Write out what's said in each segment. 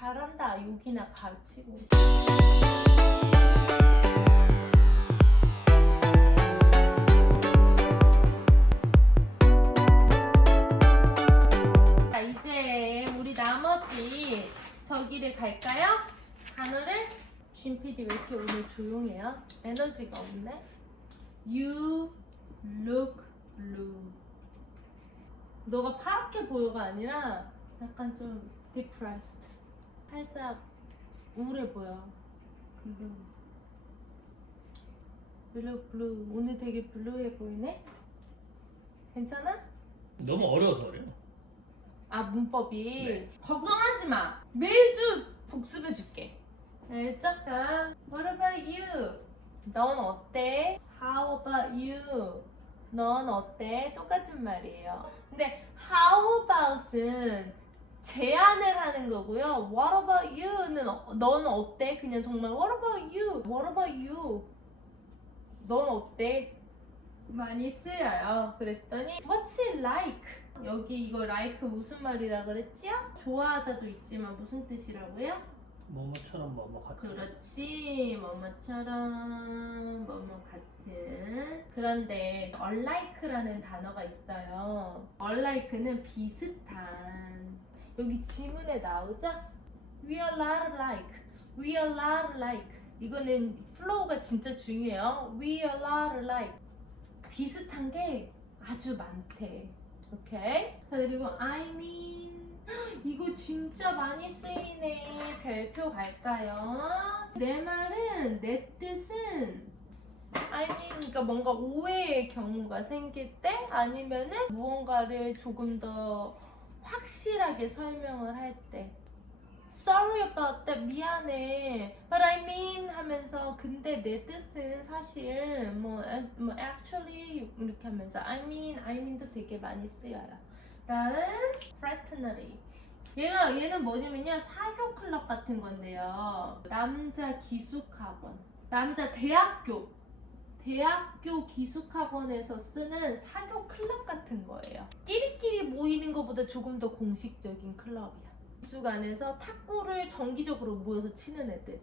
잘한다 여기나 가르치고. 자 이제 우리 나머지 저기를 갈까요? 단어를 쥔 PD 왜 이렇게 오늘 조용해요? 에너지가 없네. You look blue. 너가 파랗게 보여가 아니라 약간 좀 depressed. 살짝 우울해 보여. 블루. 블루 블루. 오늘 되게 블루해 보이네. 괜찮아? 너무 어려워서 그래요. 아 문법이 네. 걱정하지 마 매주 복습해 줄게 알겠죠? 자, What about you? 넌 어때? How about you? 넌 어때? 똑같은 말이에요 근데 How about은 제안을 하는 거고요 What about you는 어- 넌 어때? 그냥 정말 What about you? What about you? 넌 어때? 많이 쓰여요. 그랬더니 What's it like? 여기 이거 like 무슨 말이라 그랬지요? 좋아하다도 있지만 무슨 뜻이라고요? 뭐뭐처럼 뭐뭐 같은. 그렇지 뭐뭐처럼 뭐뭐 같은 그런데 unlike라는 단어가 있어요 unlike는 비슷한 여기 지문에 나오죠? we are not like. We are not like. 이거는 flow가 진짜 중요해요. We are not like. 비슷한 게 아주 많대. 오케이? 자 그리고 I mean. 이거 진짜 많이 쓰이네. 별표 갈까요? 내 말은 내 뜻은 I mean 그러니까 뭔가 오해의 경우가 생길 때 아니면은 무언가를 조금 더 확실하게 설명을 할 때. Sorry about that. 미안해. But I mean 하면서 근데 내 뜻은 사실 뭐, 뭐 actually 이렇게 하면서 I mean, I mean도 되게 많이 쓰여요. 다음 fraternity. 얘가 얘는 뭐냐면요 사교 클럽 같은 건데요. 남자 기숙학원, 남자 대학교, 대학교 기숙학원에서 쓰는 사교 클럽 같은 거예요. 모이는 것보다 조금 더 공식적인 클럽이야. 안에서 탁구를 정기적으로 모여서 치는 애들.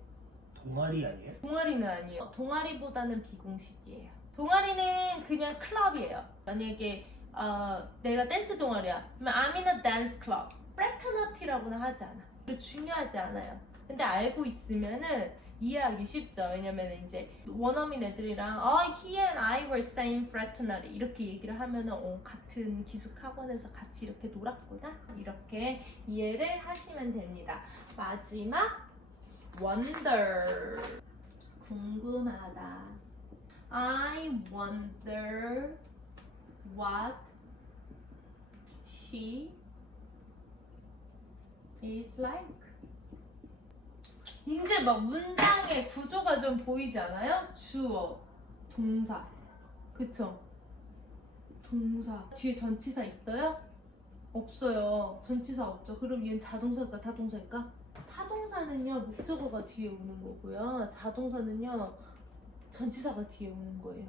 동아리 아니에요? 동아리는 아니에요. 동아리보다는 비공식이에요. 동아리는 그냥 클럽이에요. 만약에 어, 내가 댄스 동아리야. 그러면 I'm in a dance club. fraternity라고는 하지 않아. 중요하지 않아요. 근데 알고 있으면은 이해하기 쉽죠. 왜냐면 이제 원어민 애들이랑 어, he and I were same fraternity 이렇게 얘기를 하면은 어, 같은 기숙 학원에서 같이 이렇게 놀았구나 이렇게 이해를 하시면 됩니다. 마지막 wonder 궁금하다. I wonder what she is like. 이제 막 문장의 구조가 좀 보이지 않아요? 주어, 동사, 그쵸? 동사 뒤에 전치사 있어요? 없어요. 전치사 없죠. 그럼 얘는 자동사일까 타동사일까? 타동사는요 목적어가 뒤에 오는 거고요. 자동사는요 전치사가 뒤에 오는 거예요.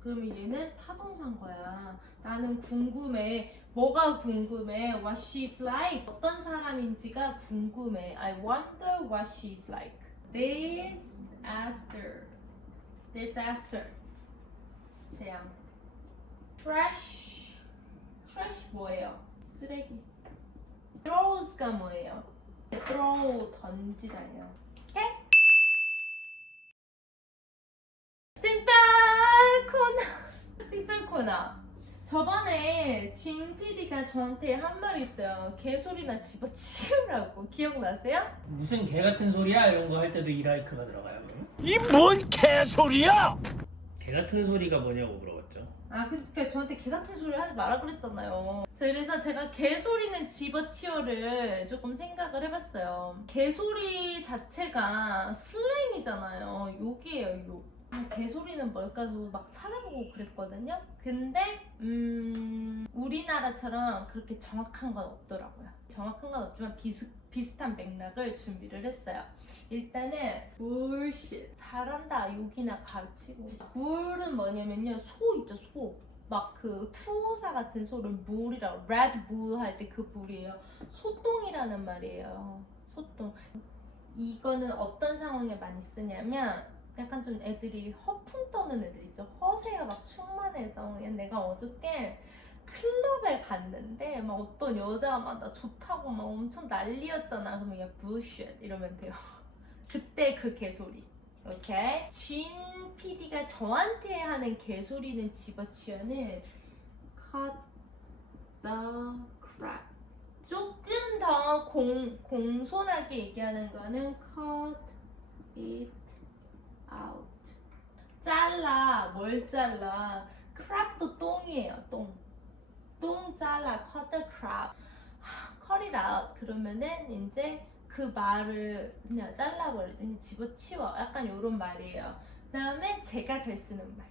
그러면 얘는 타동사인 거야. 나는 궁금해. 뭐가 궁금해? What she's like. 어떤 사람인지가 궁금해. I wonder what she's like. This Esther. 재앙. Trash. Trash 뭐예요? 쓰레기. Throws가 뭐예요? throw 던지다예요. 오케이? 특별 코너. 저번에 진 PD가 저한테 한말 있어요. 개소리나 집어치우라고 기억나세요? 무슨 개 같은 소리야 이런 거 할 때도 이 라이크가 들어가요. 그러면? 이 뭔 개소리야! 개 같은 소리가 뭐냐고 물어봤죠. 아, 그러니까 저한테 개 같은 소리 하지 마라 그랬잖아요. 자, 그래서 제가 개소리는 집어치워를 조금 생각을 해봤어요. 개소리 자체가 슬랭이잖아요. 욕이에요, 욕. 아, 개소리는 뭘까도 막 찾아보고 그랬거든요. 근데 음 우리나라처럼 그렇게 정확한 건 없더라고요. 정확한 건 없지만 비슷 비슷한 맥락을 준비를 했어요. 일단은 bullshit 잘한다 욕이나 가르치고 불은 뭐냐면요 소 있죠 소. 막 그 투사 같은 소를 물이라고 red bull 할 때그 불이에요. 소똥이라는 말이에요. 소통. 이거는 어떤 상황에 많이 쓰냐면 약간 좀 애들이 허풍 떠는 애들 있죠. 허세가 막 충만해서 얘 내가 어저께 클럽에 갔는데 막 어떤 나 좋다고 막 엄청 난리였잖아. 그러면 얘 bullshit 이러면 돼요. 그때 그 개소리. 오케이? 진 PD가 저한테 하는 개소리는 집어치우는 the crap. 조금 더 공, 공손하게 얘기하는 거는 cut it out. 잘라. 뭘 잘라? crap도 똥이에요. 똥. 똥 잘라. cut the crap. 하, cut it out. 그러면은 이제 그 말을 그냥 잘라버려. 그냥 집어치워. 약간 이런 말이에요. 그 다음에 제가 잘 쓰는 말.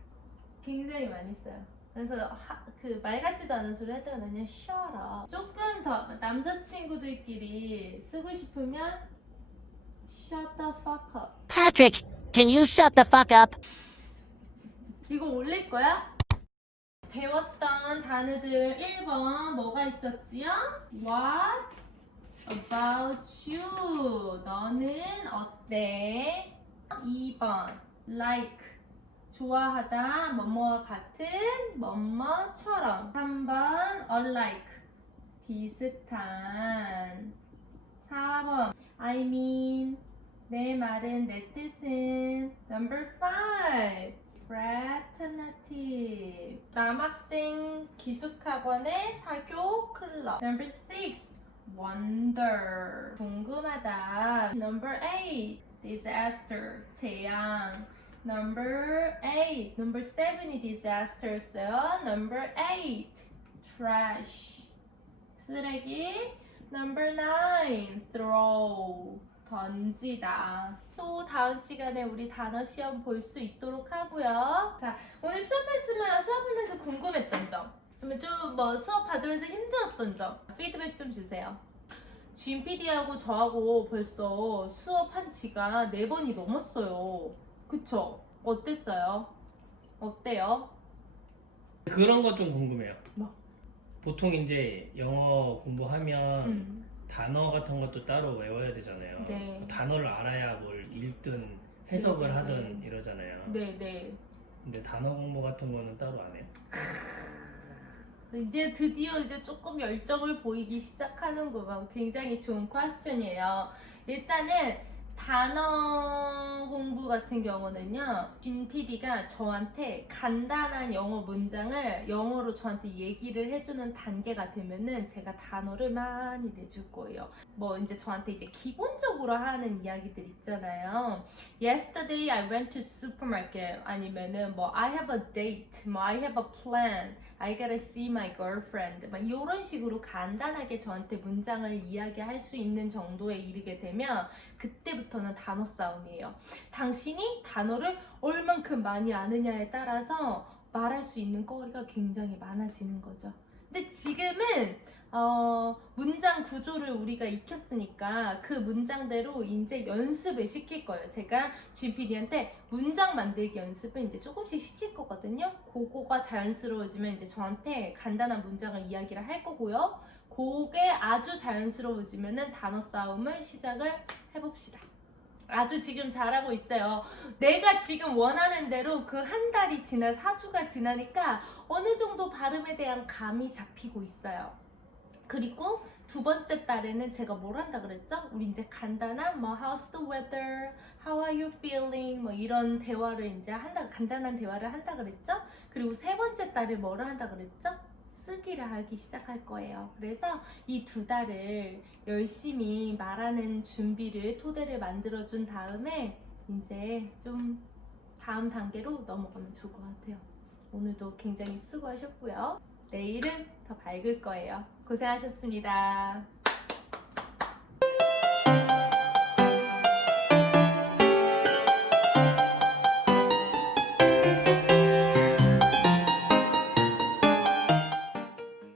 굉장히 많이 써요. 그래서 그말 같지도 않은 소리 할 때마다 그냥 up. 조금 더 남자친구들끼리 쓰고 싶으면 shut the fuck up. Patrick, can you shut the fuck up? 이거 올릴 거야? 배웠던 단어들 1번 뭐가 있었지요? What about you? 너는 어때? 2번 like 좋아하다 뭐뭐와 같은 뭐뭐처럼 3번 unlike 비슷한 4번 I mean 내 말은 내 뜻은 number 5 fraternity 남학생 기숙학원의 사교 클럽 number 6 wonder 궁금하다 number 8 disaster 재앙 number 8 number 7이 disasters요 number 8 trash 쓰레기 number 9 throw 던지다. 또 다음 시간에 우리 단어 시험 볼 수 있도록 하고요. 자, 오늘 수업했으면 수업하면서 궁금했던 점, 그러면 좀 뭐 수업 받으면서 힘들었던 점 피드백 좀 주세요. 진 PD하고 저하고 벌써 수업한 지가 네 번이 넘었어요. 그쵸? 어땠어요? 어때요? 그런 거 좀 궁금해요. 뭐? 보통 이제 영어 공부하면 음, 단어 같은 것도 따로 외워야 되잖아요. 네. 단어를 알아야 뭘 읽든 해석을 네, 네, 하든 네. 이러잖아요. 네, 네. 근데 단어 공부 같은 거는 따로 안 해요. 이제 드디어 이제 조금 열정을 보이기 시작하는구만. 굉장히 좋은 퀘스천이에요. 일단은 단어 공부 같은 경우는요, 진 PD가 저한테 간단한 영어 문장을 영어로 저한테 얘기를 해주는 단계가 되면은 제가 단어를 많이 내줄 거예요. 뭐 이제 저한테 이제 기본적으로 하는 이야기들 있잖아요. Yesterday I went to supermarket 아니면은 뭐 I have a date, 뭐 I have a plan, I gotta see my girlfriend 막 이런 식으로 간단하게 저한테 문장을 이야기할 수 있는 정도에 이르게 되면 그때부터는 단어 싸움이에요. 당신이 단어를 얼만큼 많이 아느냐에 따라서 말할 수 있는 거리가 굉장히 많아지는 거죠. 근데 지금은 어, 문장 구조를 우리가 익혔으니까 그 문장대로 이제 연습을 시킬 거예요. 제가 GPD한테 문장 만들기 연습을 이제 조금씩 시킬 거거든요. 그거가 자연스러워지면 이제 저한테 간단한 문장을 이야기를 할 거고요. 그게 아주 자연스러워지면은 단어 싸움을 시작을 해봅시다. 아주 지금 잘하고 있어요. 내가 지금 원하는 대로 그 한 달이 지나 4주가 지나니까 어느 정도 발음에 대한 감이 잡히고 있어요. 그리고 두 번째 달에는 제가 뭘 한다 그랬죠? 우리 이제 간단한 뭐 how's the weather, how are you feeling 뭐 이런 대화를 이제 한다 간단한 대화를 한다 그랬죠? 그리고 세 번째 달에 뭐를 한다 그랬죠? 쓰기를 하기 시작할 거예요. 그래서 이 두 달을 열심히 말하는 준비를 토대를 만들어 준 다음에 이제 좀 다음 단계로 넘어가면 좋을 것 같아요. 오늘도 굉장히 수고하셨고요. 내일은 더 밝을 거예요. 고생하셨습니다.